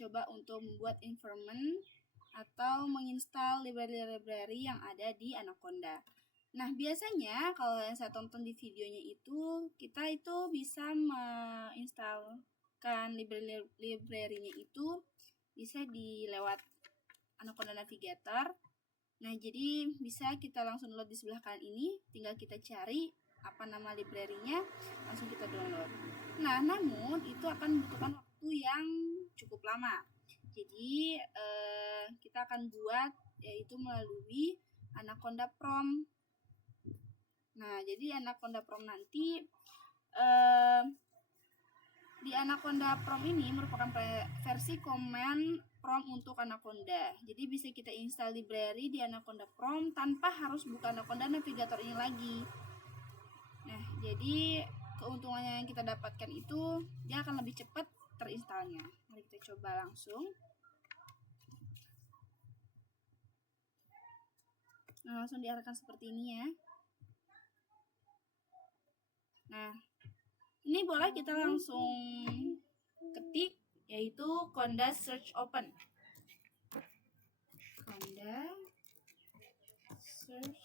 coba untuk membuat environment atau menginstal library-library yang ada di Anaconda. Nah, biasanya kalau yang saya tonton di videonya itu, kita itu bisa menginstalkan library-nya itu bisa lewat Anaconda Navigator. Nah, jadi bisa kita langsung load di sebelah kanan ini, tinggal kita cari apa nama library-nya, langsung kita download. Nah, namun itu akan membutuhkan waktu yang cukup lama. Jadi kita akan buat yaitu melalui Anaconda Prom. Nah, jadi Anaconda Prom nanti di Anaconda Prom ini merupakan versi command Prom untuk Anaconda. Jadi bisa kita install library di Anaconda Prom tanpa harus buka Anaconda Navigator ini lagi. Nah, jadi keuntungannya yang kita dapatkan itu dia akan lebih cepat terinstalnya. Mari kita coba langsung. Nah, langsung diarahkan seperti ini ya. Nah, ini boleh kita langsung ketik yaitu Conda Search Open. Conda Search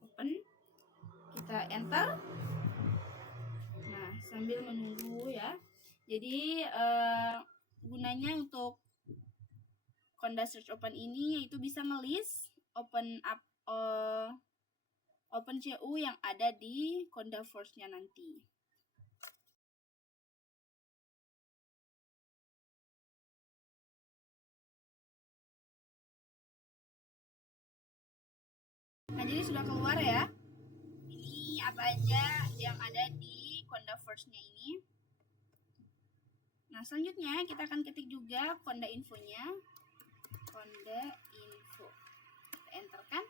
Open. Kita enter. Nah, sambil menunggu ya. Jadi gunanya untuk Conda Search Open ini yaitu bisa ngelist OpenCU yang ada di Conda Force-nya nanti. Nah, jadi sudah keluar ya. Ini apa aja yang ada di Conda Force-nya ini. Nah, selanjutnya kita akan ketik juga Conda Info-nya. Conda Info. Kita enter kan.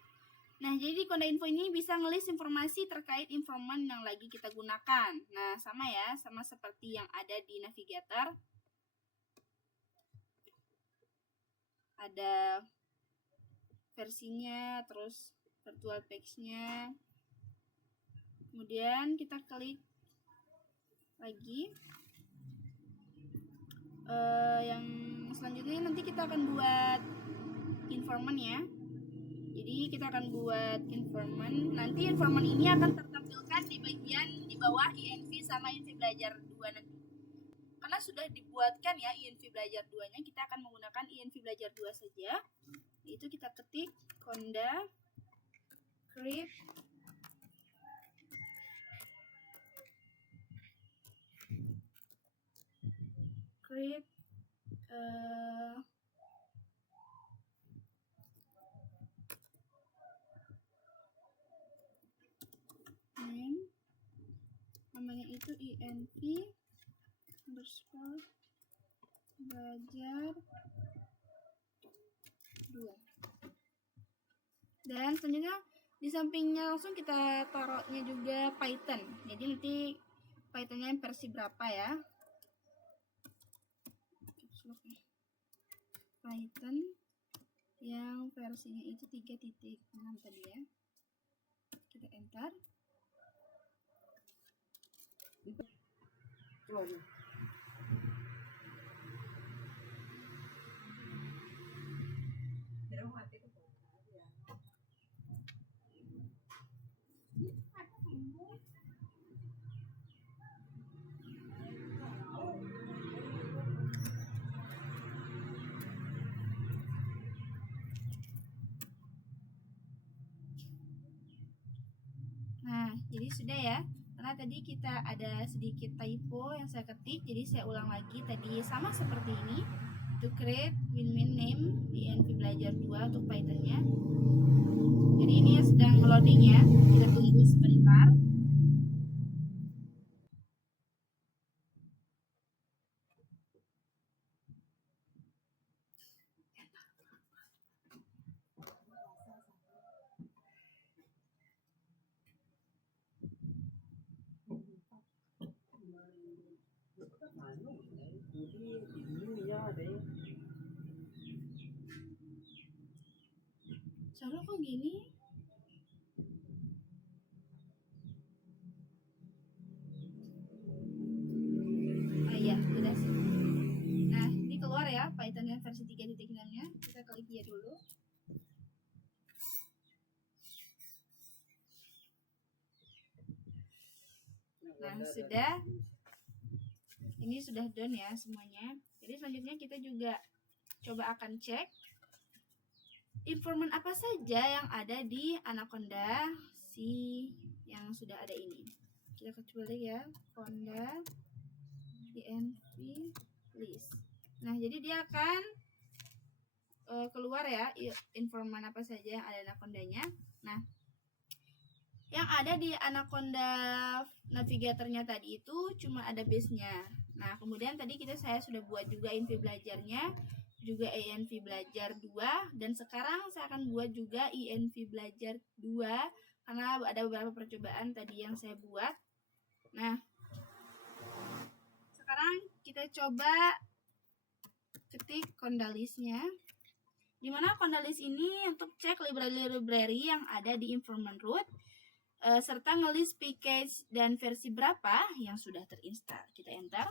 Nah, jadi di Conda Info ini bisa ngelis informasi terkait informant yang lagi kita gunakan. Nah, sama ya, sama seperti yang ada di Navigator. Ada versinya, terus virtual page-nya. Kemudian kita klik lagi. Yang selanjutnya nanti kita akan buat informant ya. Jadi kita akan buat informant. Nanti informant ini akan tertampilkan di bagian di bawah INV sama INV Belajar 2 nanti. Karena sudah dibuatkan ya INV Belajar 2-nya, kita akan menggunakan INV Belajar 2 saja. Itu kita ketik Conda create name, namanya itu INV underscore belajar 2. Dan selanjutnya di sampingnya langsung kita taruhnya juga Python. Jadi nanti Pythonnya versi berapa ya? Python yang versinya itu 3.6 tadi ya. Kita enter. Nah, jadi sudah ya. Karena tadi kita ada sedikit typo yang saya ketik, jadi saya ulang lagi tadi sama seperti ini. To create win-win name di INV Belajar 2 untuk Python-nya. Jadi ini sedang loading ya. Kita tunggu sebentar. Cara kok gini? Ah iya, udah sih. Nah, ya Python yang versi 3.6-nya. Kita klik dia dulu. Nah, sudah. Ini sudah done ya semuanya. Jadi selanjutnya kita juga coba akan cek informan apa saja yang ada di Anaconda si yang sudah ada ini. Kita coba lihat ya, Conda env list. Nah, jadi dia akan keluar ya informan apa saja yang ada di Anaconda-nya. Nah, yang ada di Anaconda navigatornya tadi itu cuma ada base-nya. Nah, kemudian tadi saya sudah buat juga env belajarnya, juga env belajar 2, dan sekarang saya akan buat juga env belajar 2 karena ada beberapa percobaan tadi yang saya buat. Nah, sekarang kita coba ketik Conda-list-nya. Dimana Conda-list ini untuk cek library yang ada di informant root, serta ngelist package dan versi berapa yang sudah terinstall. Kita enter.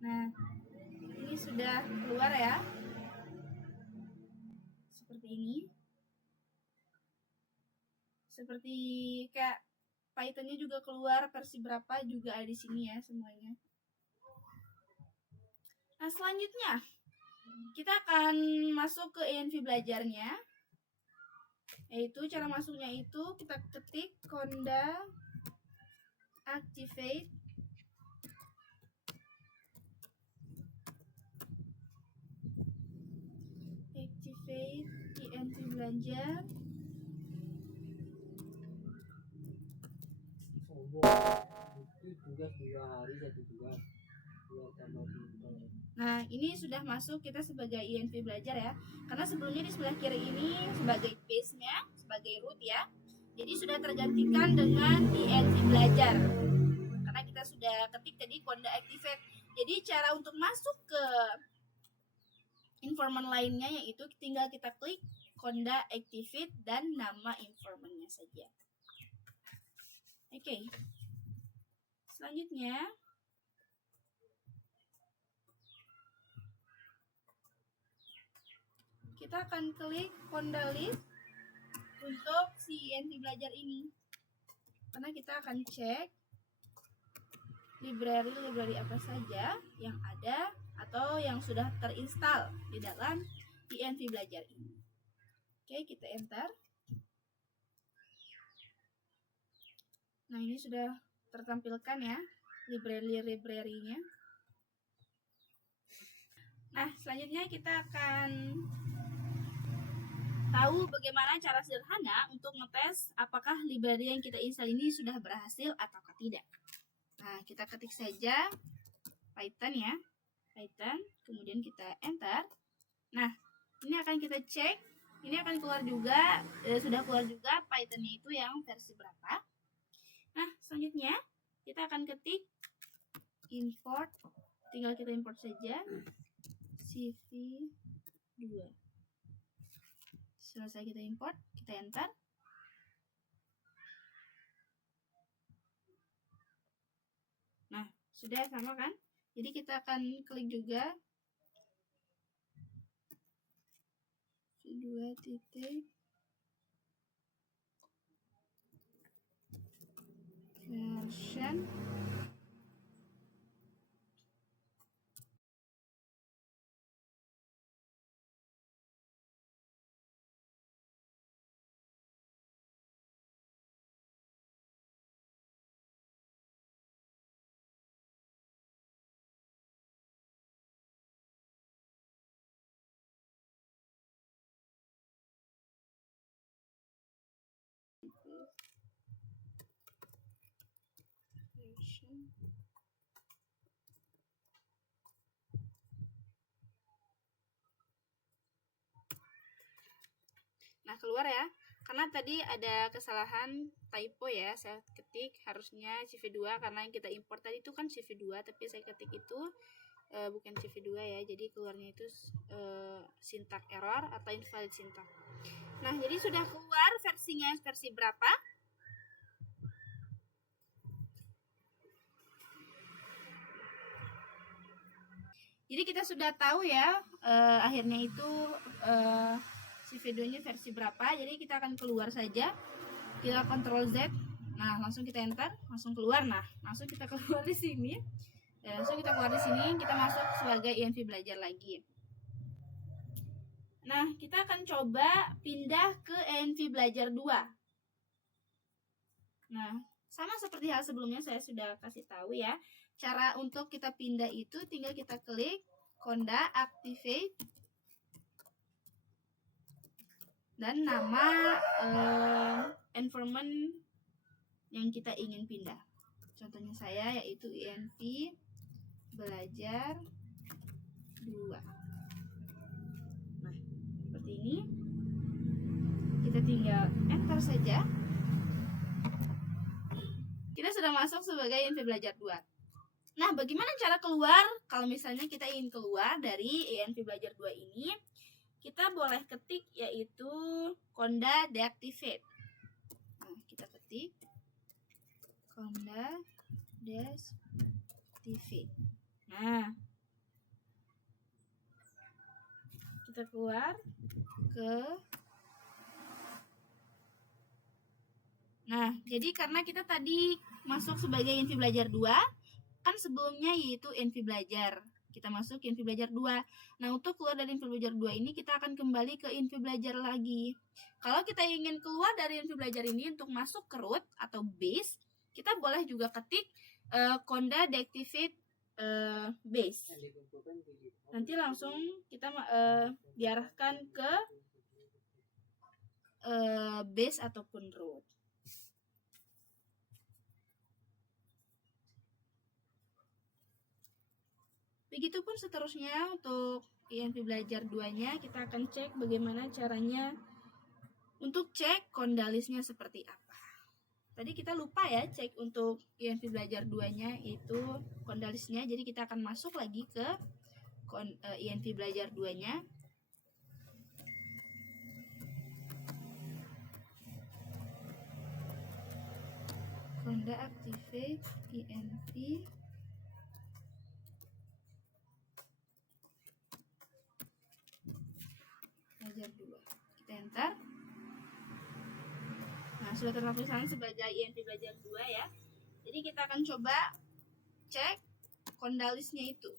Nah, ini sudah keluar ya. Seperti ini. Seperti kayak Python-nya juga keluar, versi berapa juga ada di sini ya semuanya. Nah, selanjutnya kita akan masuk ke env belajarnya. Yaitu cara masuknya itu kita ketik Conda activate env belajar. Tugas 2 hari 1 tugas. Nah, ini sudah masuk kita sebagai env belajar ya. Karena sebelumnya di sebelah kiri ini sebagai base-nya, sebagai root ya. Jadi sudah tergantikan dengan env belajar. Karena kita sudah ketik tadi Conda activate. Jadi cara untuk masuk ke informan lainnya yaitu tinggal kita klik Conda activate dan nama informannya saja. Oke. Selanjutnya kita akan klik Conda list untuk si env belajar ini. Karena kita akan cek library apa saja yang ada atau yang sudah terinstall di dalam env belajar ini. Oke, kita enter. Nah, ini sudah tertampilkan ya library-nya. Nah, selanjutnya kita akan tahu bagaimana cara sederhana untuk ngetes apakah library yang kita install ini sudah berhasil atau tidak. Nah, kita ketik saja Python ya. Python, kemudian kita enter. Nah, ini akan kita cek. Ini akan keluar juga, sudah keluar juga Python-nya itu yang versi berapa. Nah, selanjutnya kita akan ketik import. Tinggal kita import saja cv2. Selesai kita import, kita enter. Nah, sudah sama kan? Jadi kita akan klik juga v2 titik version. Nah, keluar ya. Karena tadi ada kesalahan typo ya. Saya ketik harusnya CV2 karena yang kita import tadi itu kan CV2, tapi saya ketik itu bukan CV2 ya. Jadi keluarnya itu syntax error atau invalid syntax. Nah, jadi sudah keluar versinya versi berapa? Jadi kita sudah tahu ya akhirnya itu si videonya versi berapa. Jadi kita akan keluar saja, kita Ctrl Z, nah langsung kita enter, langsung keluar. Nah langsung kita keluar di sini, langsung kita keluar di sini, kita masuk sebagai INV Belajar lagi. Nah kita akan coba pindah ke INV Belajar 2. Nah sama seperti hal sebelumnya saya sudah kasih tahu ya. Cara untuk kita pindah itu tinggal kita klik Conda Activate dan nama environment yang kita ingin pindah. Contohnya saya yaitu INV Belajar 2. Nah, seperti ini. Kita tinggal enter saja. Kita sudah masuk sebagai INV Belajar 2. Nah, bagaimana cara keluar? Kalau misalnya kita ingin keluar dari INV Belajar 2 ini, kita boleh ketik yaitu Conda Deactivate. Nah, kita ketik Conda Deactivate. Nah, kita keluar ke. Nah, jadi karena kita tadi masuk sebagai INV Belajar 2, kan sebelumnya yaitu INV Belajar. Kita masuk INV Belajar 2. Nah, untuk keluar dari INV Belajar 2 ini kita akan kembali ke INV Belajar lagi. Kalau kita ingin keluar dari INV Belajar ini untuk masuk ke root atau base, kita boleh juga ketik Conda Deactivate base. Nanti langsung kita diarahkan ke base ataupun root. Begitupun seterusnya untuk INV Belajar 2-nya, kita akan cek bagaimana caranya untuk cek kondalisnya seperti apa. Tadi kita lupa ya cek untuk INV Belajar 2-nya itu kondalisnya, jadi kita akan masuk lagi ke INV Belajar 2-nya. Conda Activate INV Belajar 2. Kita enter. Nah, sudah tertulisan sebagai INV Belajar 2 ya. Jadi kita akan coba cek kondalisnya itu.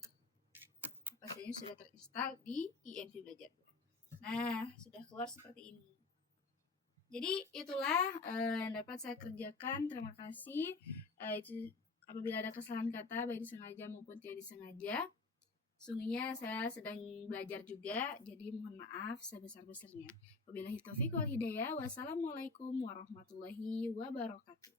Pastinya sudah terinstall di INV Belajar 2. Nah, sudah keluar seperti ini. Jadi itulah yang dapat saya kerjakan. Terima kasih. Itu apabila ada kesalahan kata baik disengaja maupun tidak disengaja. Sungguhnya saya sedang belajar juga, jadi mohon maaf sebesar-besarnya. Wabillahi taufiq wal hidayah. Wassalamualaikum warahmatullahi wabarakatuh.